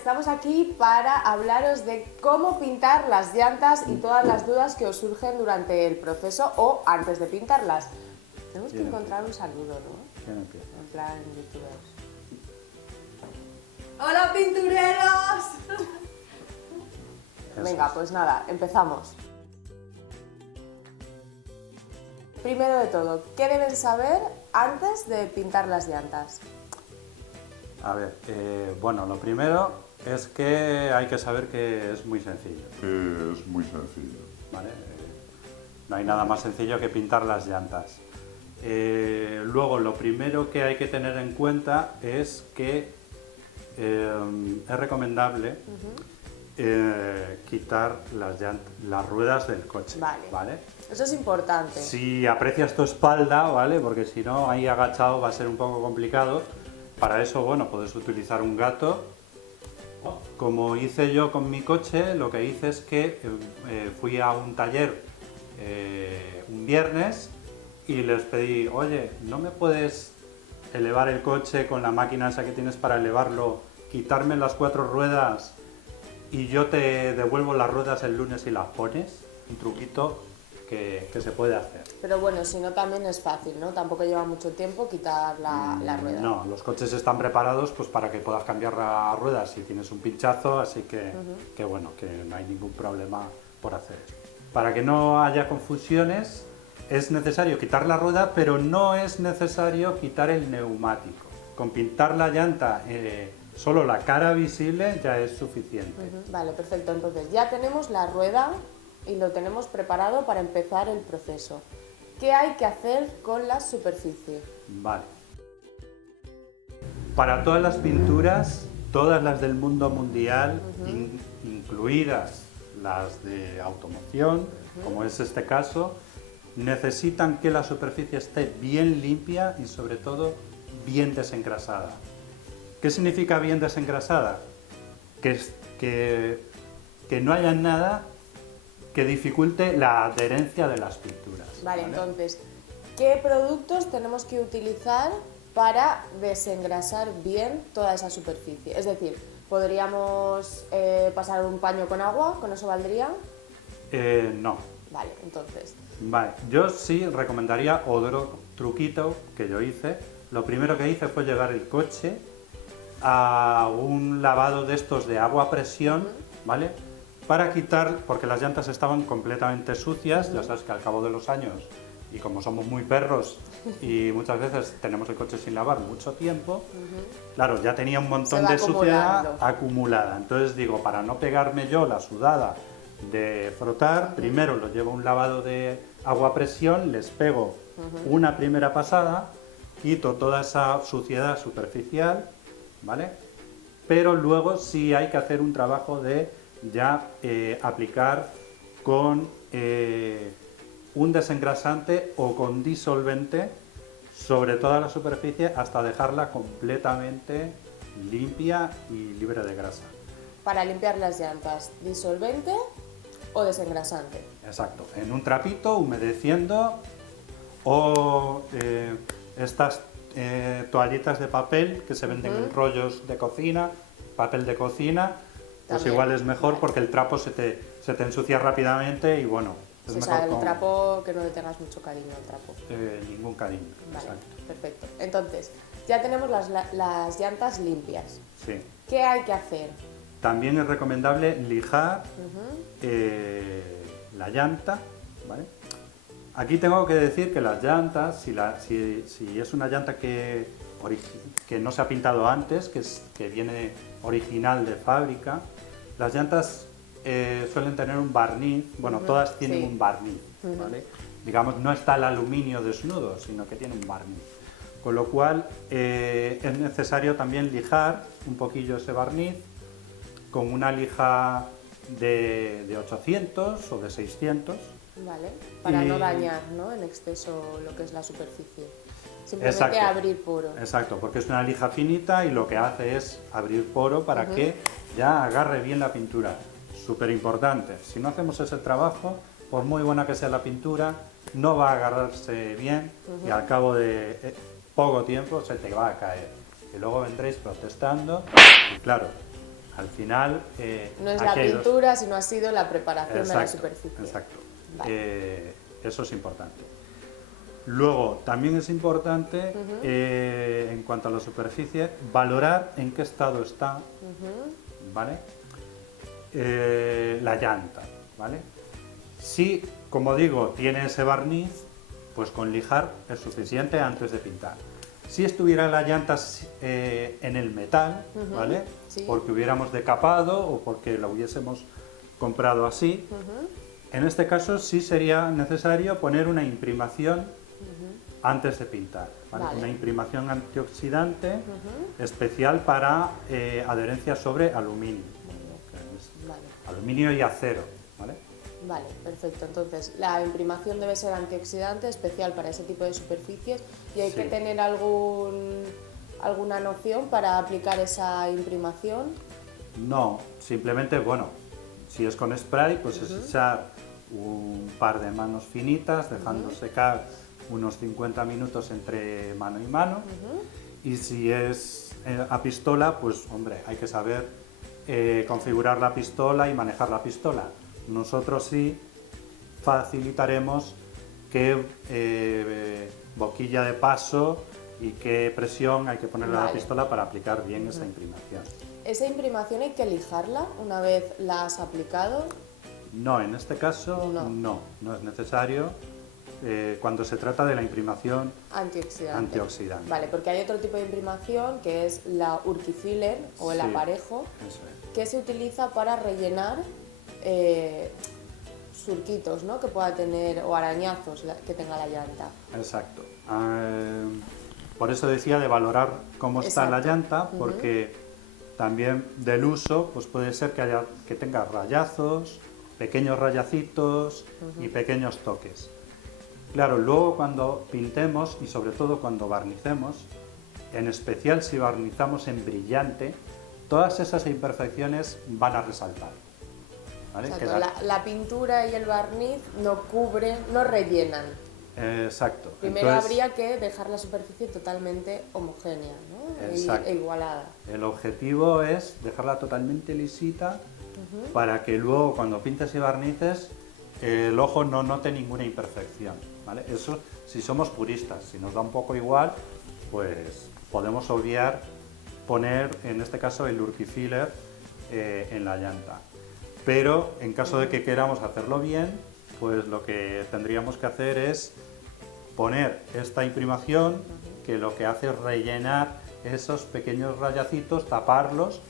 Estamos aquí para hablaros de cómo pintar las llantas y todas las dudas que os surgen durante el proceso o antes de pintarlas. Tenemos que encontrar un saludo, ¿no? ¿Quién empieza? En plan, youtubers. ¡Hola, pintureros! Venga, pues nada, empezamos. Primero de todo, ¿qué deben saber antes de pintar las llantas? A ver, bueno, lo primero es que hay que saber que es muy sencillo, Es muy sencillo. ¿vale? No hay nada más sencillo que pintar las llantas. Luego, lo primero que hay que tener en cuenta es que es recomendable quitar las ruedas del coche, Vale. Eso es importante. Si aprecias tu espalda, ¿vale? Porque si no, ahí agachado va a ser un poco complicado. Para eso, bueno, puedes utilizar un gato. Como hice yo con mi coche, lo que hice es que fui a un taller un viernes y les pedí, oye, ¿no me puedes elevar el coche con la máquina esa que tienes para elevarlo, quitarme las 4 ruedas y yo te devuelvo las ruedas el lunes y las pones? Un truquito que se puede hacer. Pero bueno, si no también es fácil, ¿no? Tampoco lleva mucho tiempo quitar la rueda. No, los coches están preparados pues para que puedas cambiar las ruedas si tienes un pinchazo, así que bueno, que no hay ningún problema por hacer eso. Para que no haya confusiones, es necesario quitar la rueda, pero no es necesario quitar el neumático. Con pintar la llanta, solo la cara visible ya es suficiente. Vale, perfecto. Entonces ya tenemos la rueda y lo tenemos preparado para empezar el proceso. ¿Qué hay que hacer con la superficie? Vale. Para todas las pinturas, todas las del mundo mundial, incluidas las de automoción, como es este caso, necesitan que la superficie esté bien limpia y sobre todo bien desengrasada. ¿Qué significa bien desengrasada? Que no haya nada que dificulte la adherencia de las pinturas. Vale, entonces, ¿qué productos tenemos que utilizar para desengrasar bien toda esa superficie? Es decir, ¿podríamos pasar un paño con agua? ¿Con eso valdría? No. Vale, entonces. Vale, yo sí recomendaría otro truquito que yo hice. Lo primero que hice fue llevar el coche a un lavado de estos de agua a presión, ¿vale? Para quitar, porque las llantas estaban completamente sucias, ya sabes que al cabo de los años, y como somos muy perros y muchas veces tenemos el coche sin lavar mucho tiempo, claro, ya tenía un montón de suciedad acumulada. Entonces digo, para no pegarme yo la sudada de frotar, primero lo llevo a un lavado de agua a presión, les pego una primera pasada, quito toda esa suciedad superficial, ¿vale? Pero luego sí hay que hacer un trabajo de ya aplicar con un desengrasante o con disolvente sobre toda la superficie hasta dejarla completamente limpia y libre de grasa. Para limpiar las llantas, ¿disolvente o desengrasante? Exacto, en un trapito humedeciendo o estas toallitas de papel que se venden en rollos de cocina, papel de cocina. Pues También. igual es mejor porque el trapo se te ensucia rápidamente y bueno, es O mejor sea, el con trapo, que no le tengas mucho cariño al trapo. ningún cariño. Vale, Exacto. perfecto. Entonces, ya tenemos las llantas limpias. Sí. ¿Qué hay que hacer? También es recomendable lijar la llanta, ¿vale? Aquí tengo que decir que las llantas, si es una llanta que no se ha pintado antes, que viene original de fábrica, las llantas suelen tener un barniz, bueno, todas tienen un barniz, ¿vale? Digamos, no está el aluminio desnudo, sino que tiene un barniz. Con lo cual es necesario también lijar un poquillo ese barniz con una lija de 800 o de 600. Vale, para no dañar, ¿no?, en exceso lo que es la superficie. Simplemente Exacto. abrir poro. Exacto, porque es una lija finita y lo que hace es abrir poro para que ya agarre bien la pintura. Súper importante. Si no hacemos ese trabajo, por muy buena que sea la pintura, no va a agarrarse bien y al cabo de poco tiempo se te va a caer. Y luego vendréis protestando y claro, Al final... No es la aquí hay dos- pintura, sino ha sido la preparación de la Exacto, superficie. exacto. Vale. Eso es importante. Luego, también es importante, en cuanto a la superficie, valorar en qué estado está, ¿vale? La llanta, ¿vale? Si, como digo, tiene ese barniz, pues con lijar es suficiente antes de pintar. Si estuvieran las llantas en el metal, ¿vale? Sí. Porque hubiéramos decapado o porque la hubiésemos comprado así, en este caso sí sería necesario poner una imprimación antes de pintar, ¿vale? Vale. Una imprimación antioxidante especial para adherencia sobre aluminio. Vale. Aluminio y acero, ¿vale? Vale, perfecto. Entonces, la imprimación debe ser antioxidante, especial para ese tipo de superficies, y hay Sí. que tener alguna noción para aplicar esa imprimación. No, simplemente, bueno, si es con spray, pues es echar un par de manos finitas, dejando secar unos 50 minutos entre mano y mano. Y si es a pistola, pues hombre, hay que saber configurar la pistola y manejar la pistola. Nosotros sí facilitaremos qué boquilla de paso y qué presión hay que ponerle a la Vale. pistola para aplicar bien esa imprimación. ¿Esa imprimación hay que lijarla una vez la has aplicado? No, en este caso No. no es necesario cuando se trata de la imprimación Antioxidante. antioxidante. Vale, porque hay otro tipo de imprimación que es la Urquifiller o el Sí. aparejo, Eso es. que se utiliza para rellenar surquitos, ¿no? Que pueda tener, o arañazos que tenga la llanta. Exacto. Por eso decía de valorar cómo está la Exacto. llanta, porque también del uso pues puede ser que tenga rayazos, pequeños rayacitos y pequeños toques. Claro, luego cuando pintemos y sobre todo cuando barnicemos, en especial si barnizamos en brillante, todas esas imperfecciones van a resaltar. ¿Vale? Exacto, la pintura y el barniz no cubren, no rellenan. Exacto. Primero Entonces, habría que dejar la superficie totalmente homogénea, ¿no? Exacto. E igualada. el objetivo es dejarla totalmente lisita para que luego cuando pintes y barnices el ojo no note ninguna imperfección, ¿vale? Eso si somos puristas, si nos da un poco igual, pues podemos obviar poner en este caso el Urquifiller en la llanta. Pero en caso de que queramos hacerlo bien, pues lo que tendríamos que hacer es poner esta imprimación que lo que hace es rellenar esos pequeños rayacitos, taparlos,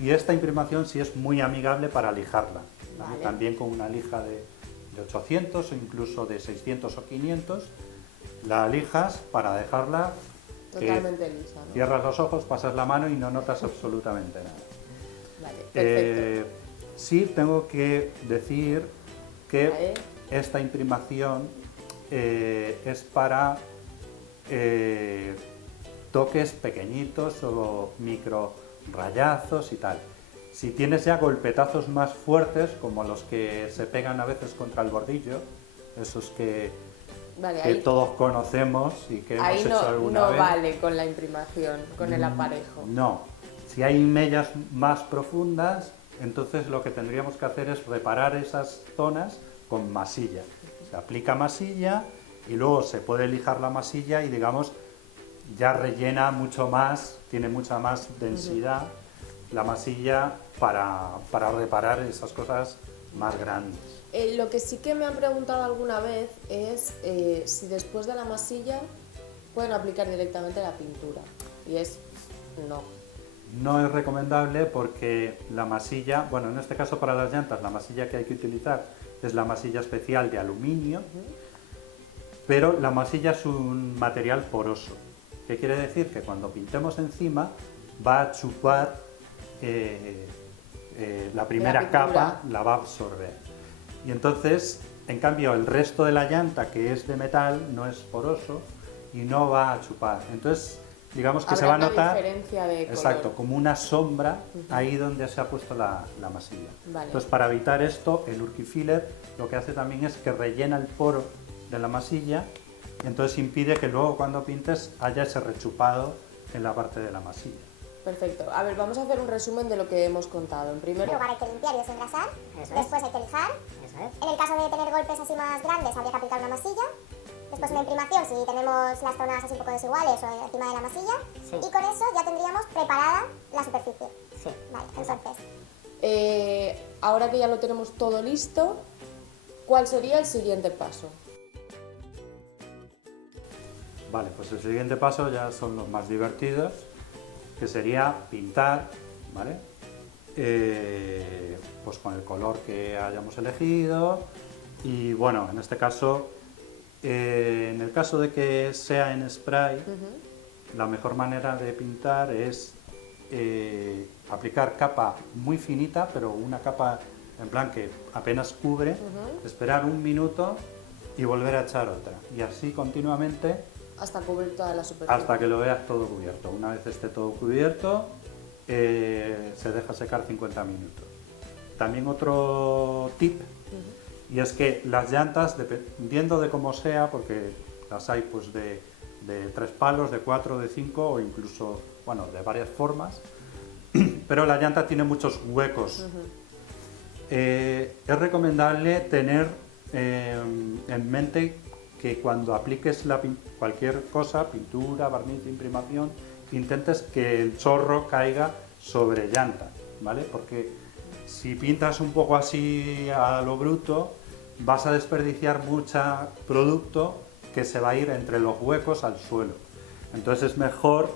y esta imprimación sí es muy amigable para lijarla, ¿vale? Vale. También con una lija de 800 o incluso de 600 o 500 la lijas para dejarla que Totalmente lisa, ¿no? cierras los ojos, pasas la mano y no notas absolutamente nada. Vale, perfecto. Sí tengo que decir que Vale. esta imprimación es para toques pequeñitos o micro rayazos y tal. Si tienes ya golpetazos más fuertes, como los que se pegan a veces contra el bordillo, esos que Vale, que todos conocemos y que hemos ahí hecho no, alguna no vez. vale con la imprimación, con el aparejo. No, si hay mellas más profundas, entonces lo que tendríamos que hacer es reparar esas zonas con masilla. Se aplica masilla y luego se puede lijar la masilla y digamos ya rellena mucho más, tiene mucha más densidad la masilla para reparar esas cosas más grandes. Lo que sí que me han preguntado alguna vez es si después de la masilla pueden aplicar directamente la pintura. Y es no. No es recomendable porque la masilla, bueno, en este caso para las llantas, la masilla que hay que utilizar es la masilla especial de aluminio, pero la masilla es un material poroso. ¿Qué quiere decir? Que cuando pintemos encima va a chupar la primera pintura. capa, la va a absorber. Y entonces, en cambio, el resto de la llanta, que es de metal, no es poroso y no va a chupar. Entonces, digamos que se va a Habrá una notar, diferencia de color. exacto, como una sombra ahí donde se ha puesto la masilla. Vale. Entonces, para evitar esto, el Urquifiller lo que hace también es que rellena el poro de la masilla, y entonces impide que luego cuando pintes haya ese rechupado en la parte de la masilla. Perfecto. A ver, vamos a hacer un resumen de lo que hemos contado. En primer lugar hay que limpiar y desengrasar, Eso es. después hay que lijar. Eso es. En el caso de tener golpes así más grandes habría que aplicar una masilla. Después una imprimación si tenemos las zonas así un poco desiguales o encima de la masilla. Sí. Y con eso ya tendríamos preparada la superficie. Sí. Vale, entonces, ahora que ya lo tenemos todo listo, ¿cuál sería el siguiente paso? Vale, pues el siguiente paso ya son los más divertidos, que sería pintar, ¿vale? Pues con el color que hayamos elegido y bueno, en este caso, en el caso de que sea en spray, la mejor manera de pintar es aplicar capa muy finita, pero una capa en plan que apenas cubre, esperar un minuto y volver a echar otra. Y así continuamente Hasta cubrir toda la superficie. hasta que lo veas todo cubierto. Una vez esté todo cubierto, se deja secar 50 minutos. También otro tip, y es que las llantas, dependiendo de cómo sea, porque las hay pues de 3 palos, de 4, de 5 o incluso, bueno, de varias formas, pero la llanta tiene muchos huecos. Es recomendable tener en mente que cuando apliques cualquier cosa, pintura, barniz, imprimación, intentes que el chorro caiga sobre llanta, ¿vale? Porque si pintas un poco así a lo bruto, vas a desperdiciar mucho producto que se va a ir entre los huecos al suelo. Entonces es mejor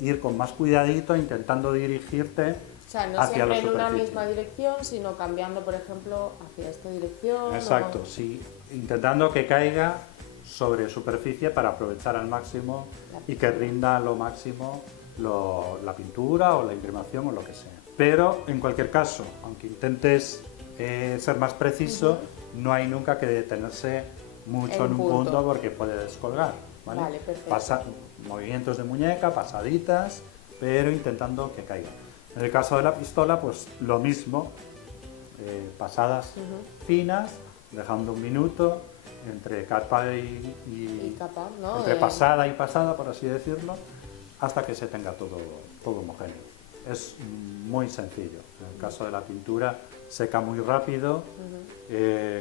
ir con más cuidadito, intentando dirigirte O sea, no hacia la siempre en una superficie. misma dirección, sino cambiando, por ejemplo, hacia esta dirección. Exacto, o- sí, intentando que caiga sobre superficie para aprovechar al máximo y que rinda lo máximo la pintura o la imprimación o lo que sea. Pero en cualquier caso, aunque intentes ser más preciso, no hay nunca que detenerse mucho En en un punto. punto porque puede descolgar. ¿Vale? Vale, perfecto. Movimientos de muñeca, pasaditas, pero intentando que caiga. En el caso de la pistola, pues lo mismo, pasadas finas, dejando un minuto entre capa Y capa, ¿no? entre pasada y pasada, por así decirlo, hasta que se tenga todo homogéneo. Es muy sencillo. En el caso de la pintura seca muy rápido,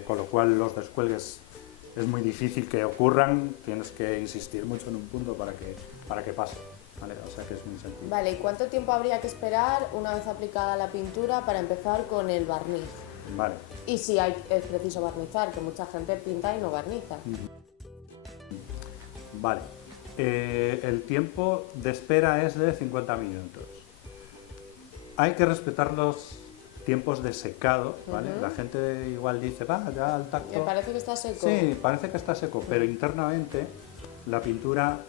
con lo cual los descuelgues es muy difícil que ocurran, tienes que insistir mucho en un punto para que pase. ¿Vale? O sea que es muy sencillo. Vale, ¿y cuánto tiempo habría que esperar una vez aplicada la pintura para empezar con el barniz? Vale. Y si es preciso barnizar, que mucha gente pinta y no barniza. Vale. El tiempo de espera es de 50 minutos. Hay que respetar los tiempos de secado, ¿vale? La gente igual dice, va, ya al tacto. Me parece que está seco. Sí, parece que está seco, pero internamente la pintura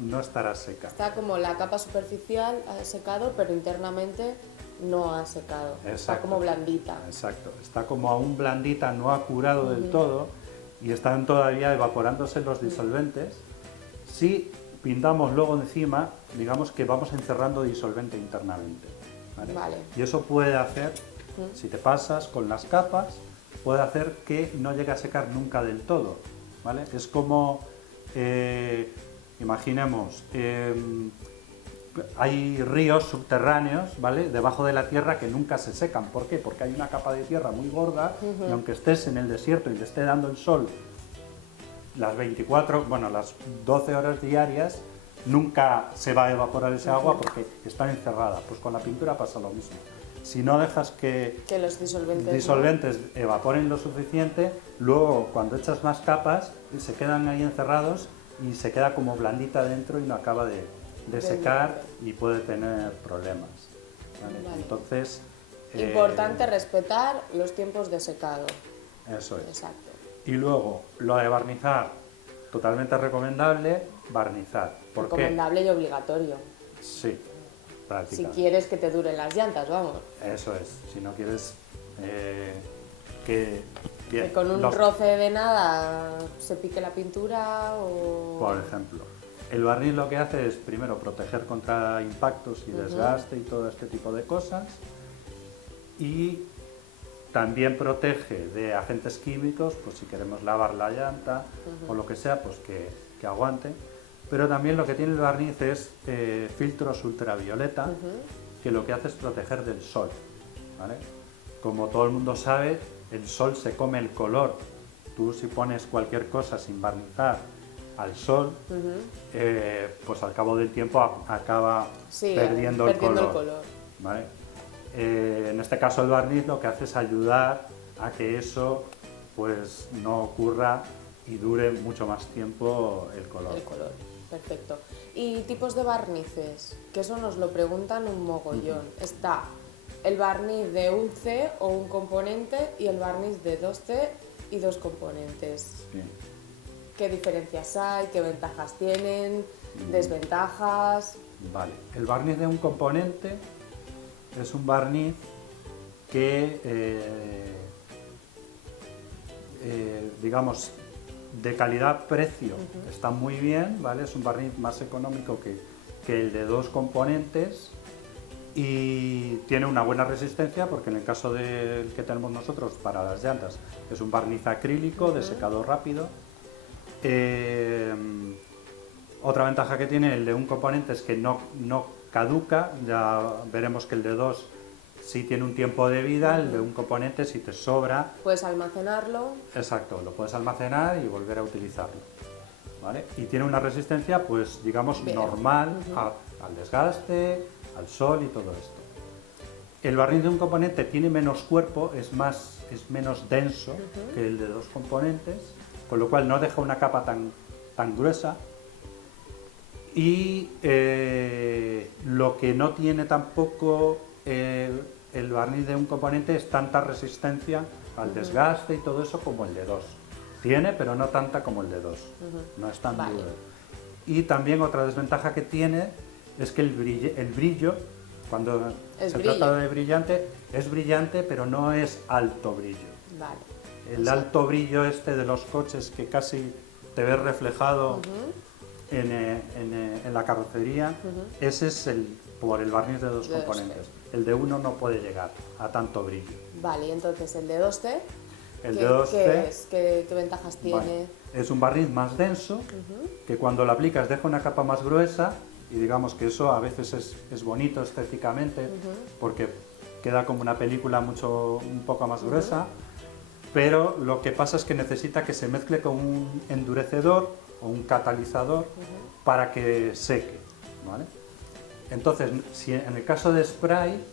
no estará seca. Está como la capa superficial ha secado, pero internamente no ha secado. Está Exacto. como blandita. Exacto, está como aún blandita, no ha curado del todo y están todavía evaporándose los disolventes. Si pintamos luego encima, digamos que vamos encerrando disolvente internamente. ¿Vale? Vale. Y eso puede hacer, si te pasas con las capas, puede hacer que no llegue a secar nunca del todo. ¿Vale? Es como, imaginemos, hay ríos subterráneos, ¿vale? Debajo de la tierra que nunca se secan. ¿Por qué? Porque hay una capa de tierra muy gorda y aunque estés en el desierto y te esté dando el sol las 12 horas diarias, nunca se va a evaporar ese agua porque está encerrada. Pues con la pintura pasa lo mismo. Si no dejas que Que los disolventes. disolventes evaporen lo suficiente, luego cuando echas más capas se quedan ahí encerrados y se queda como blandita dentro y no acaba de secar y puede tener problemas. ¿Vale? Vale. Entonces, Importante respetar los tiempos de secado. eso es. Exacto. Y luego, lo de barnizar, totalmente recomendable, barnizar. ¿Por Recomendable y obligatorio. qué? Sí, Si prácticamente. quieres que te duren las llantas, vamos. Eso es, si no quieres que... bien, Que con un los- roce de nada se pique la pintura o... Por ejemplo, el barniz lo que hace es primero proteger contra impactos y desgaste y todo este tipo de cosas y también protege de agentes químicos, pues si queremos lavar la llanta o lo que sea, pues que aguante. pero también lo que tiene el barniz es filtros ultravioleta, que lo que hace es proteger del sol, ¿vale? Como todo el mundo sabe, el sol se come el color. Tú si pones cualquier cosa sin barnizar al sol, pues al cabo del tiempo acaba perdiendo el color. ¿Vale? En este caso el barniz lo que hace es ayudar a que eso pues no ocurra y dure mucho más tiempo el color. El color, perfecto. ¿Y tipos de barnices? Que eso nos lo preguntan un mogollón. Está el barniz de un C o un componente y el barniz de 2C y 2 componentes. Bien. ¿Qué diferencias hay? ¿Qué ventajas tienen? ¿Desventajas? Vale, el barniz de un componente es un barniz que, digamos, de calidad-precio está muy bien, ¿vale? Es un barniz más económico que el de 2 componentes y tiene una buena resistencia porque en el caso del que tenemos nosotros para las llantas es un barniz acrílico de secado rápido. Otra ventaja que tiene el de un componente es que no caduca, ya veremos que el de 2 sí tiene un tiempo de vida, el de un componente si te sobra. Puedes almacenarlo. Exacto, lo puedes almacenar y volver a utilizarlo, ¿vale? Y tiene una resistencia, pues digamos, bien, normal al desgaste, al sol y todo esto. El barniz de un componente tiene menos cuerpo, es menos denso que el de 2 componentes, con lo cual no deja una capa tan gruesa. Y lo que no tiene tampoco el barniz de un componente es tanta resistencia al desgaste y todo eso como el de 2. Tiene, pero no tanta como el de 2. No es tan duro. Y también otra desventaja que tiene es que el brillo, cuando se trata de brillante, es brillante, pero no es alto brillo. Vale. El alto brillo este de los coches que casi te ves reflejado en la carrocería, ese es por el barniz de 2 componentes. El de 1 no puede llegar a tanto brillo. Vale, entonces el de 2C, El de 2C, ¿qué ventajas tiene? vale, es un barniz más denso, que cuando lo aplicas deja una capa más gruesa y digamos que eso a veces es bonito estéticamente porque queda como una película un poco más gruesa, pero lo que pasa es que necesita que se mezcle con un endurecedor o un catalizador para que seque, ¿vale? Entonces, si en el caso de spray,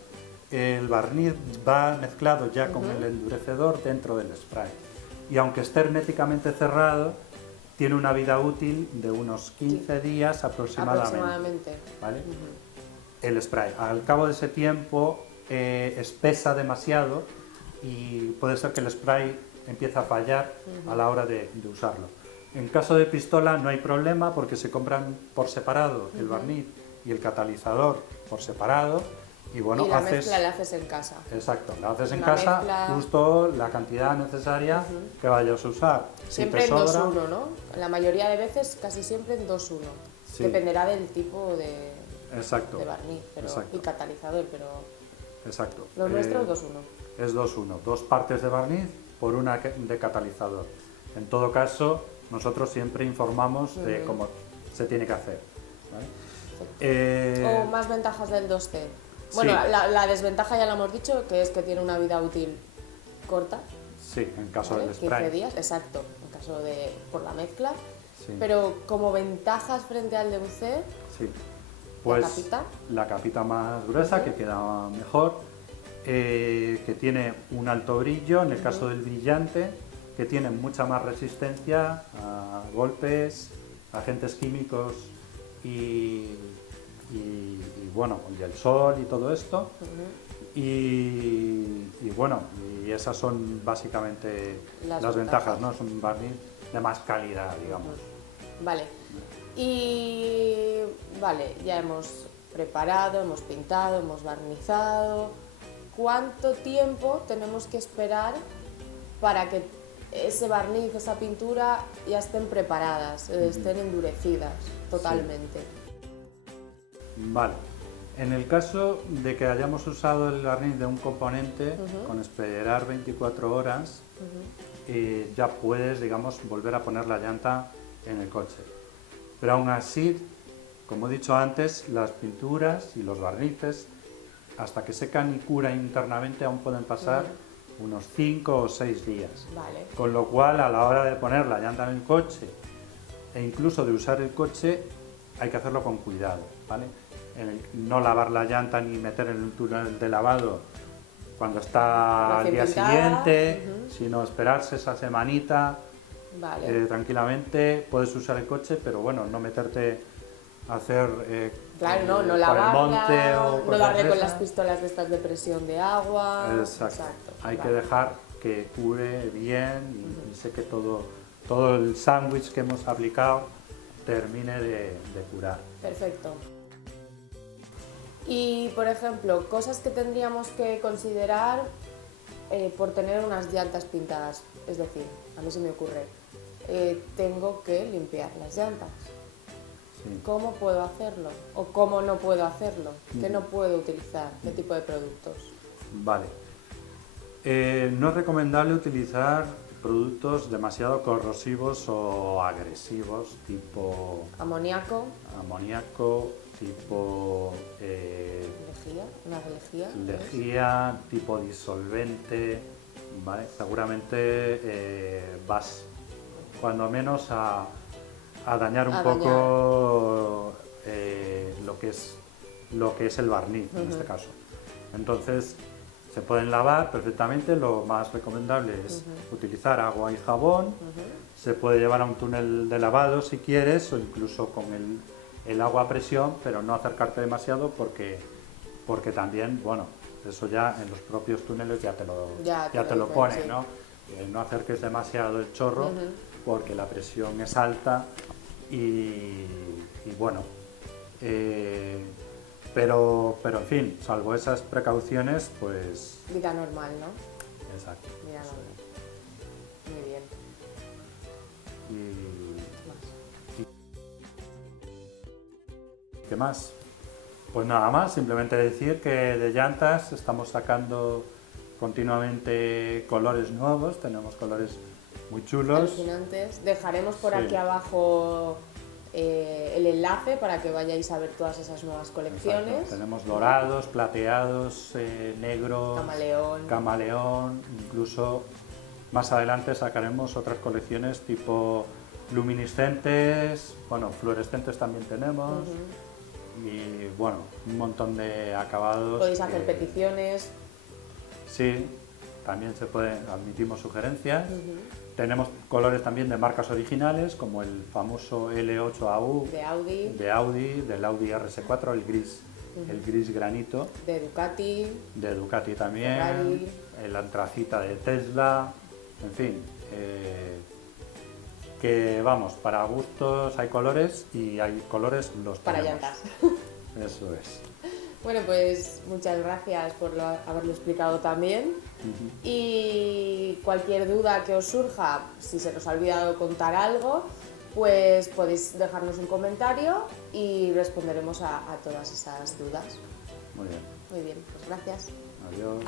el barniz va mezclado ya con el endurecedor dentro del spray y aunque esté herméticamente cerrado, tiene una vida útil de unos 15 días aproximadamente. ¿Vale? El spray, al cabo de ese tiempo, espesa demasiado y puede ser que el spray empiece a fallar a la hora de usarlo. En caso de pistola no hay problema porque se compran por separado el barniz y el catalizador por separado y bueno, y la mezcla la haces en casa. Exacto, la haces en casa justo la cantidad necesaria que vayas a usar. Siempre si te en sobra, 2-1, ¿no? La mayoría de veces casi siempre en 2-1. Sí. Dependerá del tipo de barniz y catalizador, pero exacto. lo nuestro es 2-1. Es 2-1, 2 partes de barniz por una de catalizador. En todo caso, nosotros siempre informamos de cómo se tiene que hacer, ¿vale? O más ventajas del 2C. Bueno, sí. la desventaja ya la hemos dicho, que es que tiene una vida útil corta. Sí, en caso ¿vale? del spray. 15 días, exacto, en caso de por la mezcla. Sí. Pero como ventajas frente al de un C, sí. Pues la capita más gruesa, que queda mejor, que tiene un alto brillo, en el caso del brillante, que tiene mucha más resistencia a golpes, agentes químicos y bueno, y el sol y todo esto. Y bueno, y esas son básicamente las ventajas, ¿no? Es un barniz de más calidad, digamos. Vale. Y vale, ya hemos preparado, hemos pintado, hemos barnizado. ¿Cuánto tiempo tenemos que esperar para que ese barniz, esa pintura ya estén preparadas, estén endurecidas totalmente? Sí. Vale. En el caso de que hayamos usado el barniz de un componente, con esperar 24 horas, ya puedes, digamos, volver a poner la llanta en el coche. Pero aún así, como he dicho antes, las pinturas y los barnices, hasta que secan y curan internamente, aún pueden pasar unos 5 o 6 días. Vale. Con lo cual, a la hora de poner la llanta en el coche e incluso de usar el coche, hay que hacerlo con cuidado, ¿vale? No lavar la llanta ni meter en el túnel de lavado cuando está al Recién día pintada. siguiente, sino esperarse esa semanita. Vale. Tranquilamente puedes usar el coche, pero bueno, no meterte a hacer Claro, no por el lavarla, monte o no cosas darle de con las esas. pistolas de estas de presión de agua. Exacto. Hay que vale. dejar que cure bien y sé que todo el sándwich que hemos aplicado termine de curar. Perfecto. Y, por ejemplo, cosas que tendríamos que considerar por tener unas llantas pintadas. Es decir, a mí se me ocurre, tengo que limpiar las llantas. Sí. ¿Cómo puedo hacerlo? ¿O cómo no puedo hacerlo? ¿Qué no puedo utilizar? ¿Qué tipo de productos? Vale. No es recomendable utilizar productos demasiado corrosivos o agresivos, tipo Amoníaco, amoníaco, tipo lejía, una lejía. lejía, tipo disolvente, ¿vale? Seguramente vas cuando menos a dañar un poco lo que es el barniz en este caso. Entonces se pueden lavar perfectamente, lo más recomendable es utilizar agua y jabón, se puede llevar a un túnel de lavado si quieres o incluso con el agua a presión, pero no acercarte demasiado porque también, bueno, eso ya en los propios túneles ya te lo dicen, pone, sí. ¿no? No acerques demasiado el chorro porque la presión es alta y bueno, pero en fin, salvo esas precauciones, pues Vida normal, ¿no? exacto. Vida eso normal. Muy bien. ¿Qué más? Pues nada más, simplemente decir que de llantas estamos sacando continuamente colores nuevos, tenemos colores muy chulos. Alucinantes. Dejaremos por Sí. aquí abajo el enlace para que vayáis a ver todas esas nuevas colecciones. Exacto. Tenemos dorados, plateados, negros, camaleón, incluso más adelante sacaremos otras colecciones tipo luminiscentes, bueno, fluorescentes también tenemos y bueno, un montón de acabados. Podéis hacer peticiones. Sí, también se pueden, admitimos sugerencias. Tenemos colores también de marcas originales, como el famoso L8AU De Audi, del Audi RS4, el gris granito, de Ducati, de Ducati también, Ferrari. el antracita de Tesla, en fin, que vamos, para gustos hay colores y hay colores los para tenemos. llantas. Eso es. Bueno, pues muchas gracias por haberlo explicado también. Y cualquier duda que os surja, si se nos ha olvidado contar algo, pues podéis dejarnos un comentario y responderemos a todas esas dudas. Muy bien. Muy bien, pues gracias. Adiós.